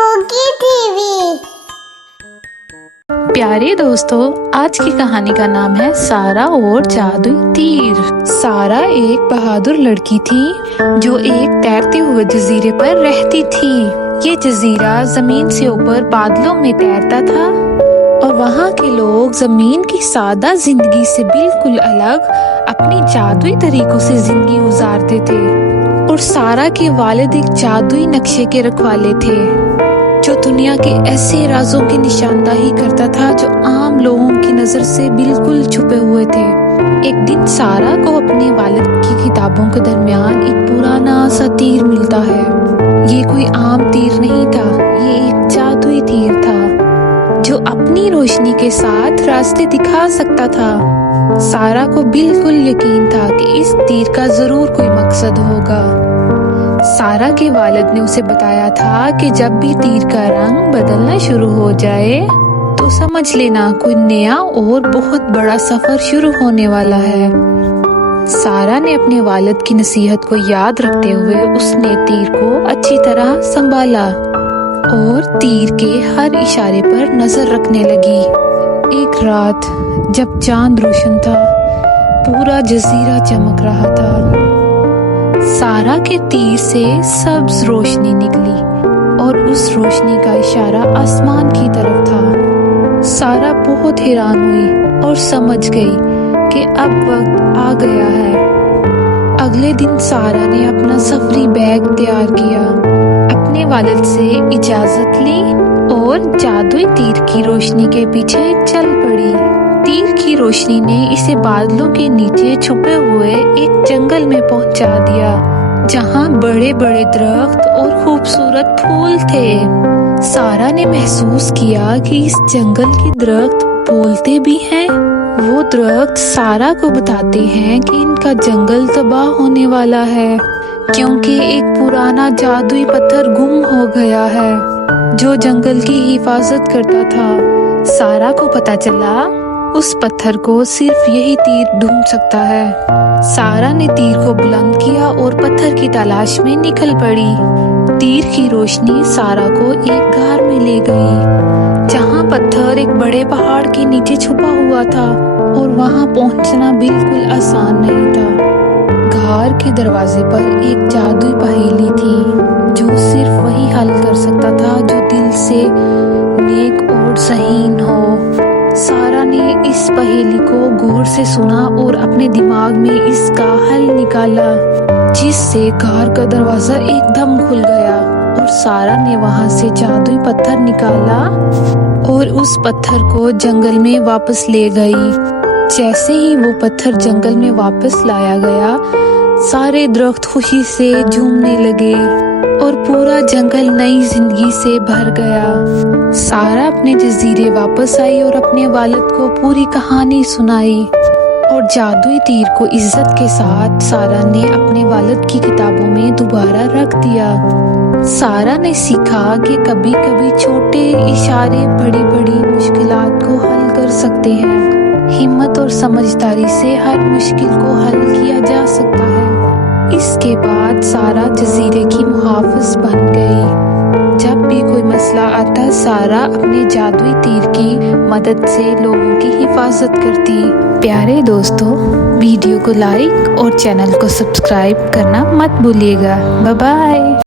Spooky TV. प्यारे दोस्तों, आज की कहानी का नाम है सारा और जादुई तीर। सारा एक बहादुर लड़की थी जो एक तैरते हुए जजीरे पर रहती थी। ये जजीरा जमीन से ऊपर बादलों में तैरता था और वहाँ के लोग जमीन की सादा जिंदगी से बिल्कुल अलग अपनी जादुई तरीकों से जिंदगी गुजारते थे। और सारा के वालिद एक जादुई नक्शे के रखवाले थे जो दुनिया के ऐसे राजों की निशानदाही करता था जो आम लोगों की नजर से बिल्कुल छुपे हुए थे। एक दिन सारा को अपने वालिद की किताबों के दरमियान एक पुराना सा तीर मिलता है। ये कोई आम तीर नहीं था, ये एक जादुई तीर था जो अपनी रोशनी के साथ रास्ते दिखा सकता था। सारा को बिल्कुल यकीन था कि इस तीर का जरूर कोई मकसद होगा। सारा के वालिद ने उसे बताया था कि जब भी तीर का रंग बदलना शुरू हो जाए तो समझ लेना कोई नया और बहुत बड़ा सफर शुरू होने वाला है। सारा ने अपने वालिद की नसीहत को याद रखते हुए उसने तीर को अच्छी तरह संभाला और तीर के हर इशारे पर नजर रखने लगी। एक रात जब चांद रोशन था, पूरा जजीरा चमक रहा था। सारा के तीर से सब्ज रोशनी निकली और उस रोशनी का इशारा आसमान की तरफ था। सारा बहुत हैरान हुई और समझ गई कि अब वक्त आ गया है। अगले दिन सारा ने अपना सफरी बैग तैयार किया, अपने वालिद से इजाजत ली और जादुई तीर की रोशनी के पीछे चल पड़ी। तीर की रोशनी ने इसे बादलों के नीचे छुपे हुए एक जंगल में पहुंचा दिया जहां बड़े बड़े दरख्त और खूबसूरत फूल थे। सारा ने महसूस किया कि इस जंगल के दरख्त बोलते भी हैं। वो दरख्त सारा को बताते हैं कि इनका जंगल तबाह होने वाला है क्योंकि एक पुराना जादुई पत्थर गुम हो गया है जो जंगल की हिफाजत करता था। सारा को पता चला उस पत्थर को सिर्फ यही तीर ढूंढ सकता है। सारा ने तीर को बुलंद किया और पत्थर की तलाश में निकल पड़ी। तीर की रोशनी सारा को एक गार में ले गई जहां पत्थर एक बड़े पहाड़ के नीचे छुपा हुआ था और वहां पहुंचना बिल्कुल आसान नहीं था। गार के दरवाजे पर एक जादुई पहेली थी जो सिर्फ वही हल कर सकता था जो दिल से नेक और ज़हीन हो। सारा ने इस पहेली को गौर से सुना और अपने दिमाग में इसका हल निकाला, जिससे गार का दरवाजा एकदम खुल गया और सारा ने वहां से जादुई पत्थर निकाला और उस पत्थर को जंगल में वापस ले गई। जैसे ही वो पत्थर जंगल में वापस लाया गया, सारे दरख्त खुशी से झूमने लगे और पूरा जंगल नई जिंदगी से भर गया। सारा अपने जजीरे वापस आई और अपने वालिद को पूरी कहानी सुनाई और जादुई तीर को इज्जत के साथ सारा ने अपने वालिद की किताबों में दोबारा रख दिया। सारा ने सीखा कि कभी कभी छोटे इशारे बड़ी बड़ी मुश्किलात को हल कर सकते हैं। हिम्मत और समझदारी से हर मुश्किल को हल किया जा सकता है। इसके बाद सारा जजीरे की मुहाफिज बन गई। जब भी कोई मसला आता, सारा अपने जादुई तीर की मदद से लोगों की हिफाजत करती। प्यारे दोस्तों, वीडियो को लाइक और चैनल को सब्सक्राइब करना मत भूलिएगा। Bye bye.